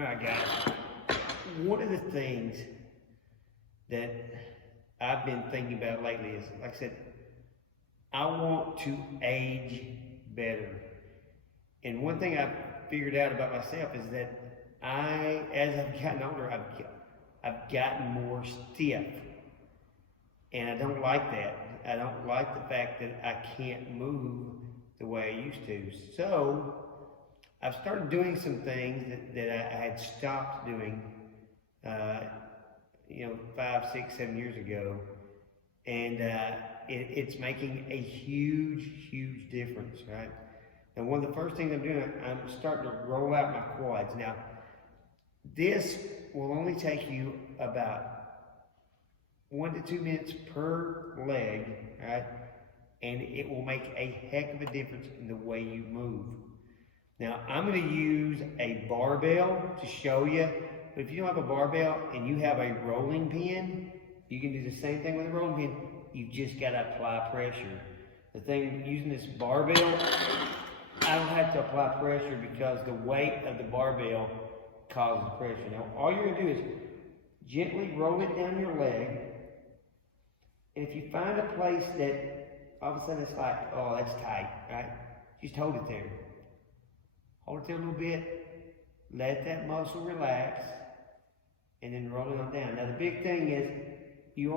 All right, guys. One of the things that I've been thinking about lately is, like I said, I want to age better. And one thing I've figured out about myself is that as I've gotten older, I've gotten more stiff. And I don't like that. I don't like the fact that I can't move the way I used to. So I've started doing some things that I had stopped doing, 5, 6, 7 years ago. And it's making a huge difference, right? And one of the first things I'm doing, I'm starting to roll out my quads. Now, this will only take you about 1 to 2 minutes per leg, right? And it will make a heck of a difference in the way you move. Now, I'm going to use a barbell to show you. But if you don't have a barbell and you have a rolling pin, you can do the same thing with a rolling pin. You've just got to apply pressure. The thing using this barbell, I don't have to apply pressure because the weight of the barbell causes pressure. Now, all you're going to do is gently roll it down your leg. And if you find a place that all of a sudden it's like, oh, that's tight, right? Just hold it there. Hold it there a little bit. Let that muscle relax. And then roll it on down. Now, the big thing is you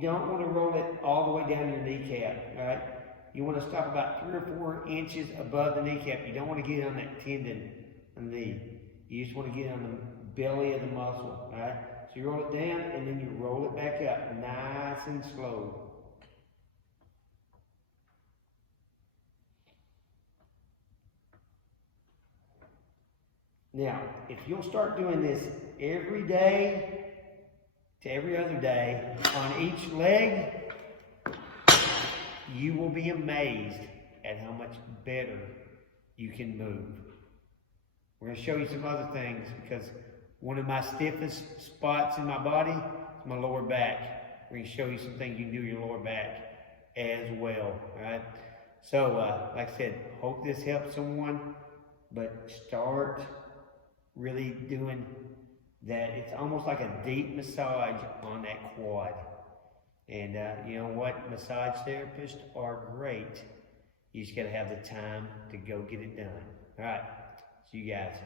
don't want to roll it all the way down your kneecap, all right? You want to stop about 3 or 4 inches above the kneecap. You don't want to get on that tendon on the knee. You just want to get on the belly of the muscle, all right? So you roll it down, and then you roll it back up, nice and slow. Now, if you'll start doing this every day to every other day on each leg, you will be amazed at how much better you can move. We're going to show you some other things because one of my stiffest spots in my body is my lower back. We're going to show you some things you can do with your lower back as well. All right. So, like I said, hope this helps someone, but start really doing that. It's almost like a deep massage on that quad. And you know what? Massage therapists are great. You just got to have the time to go get it done. All right. See you guys.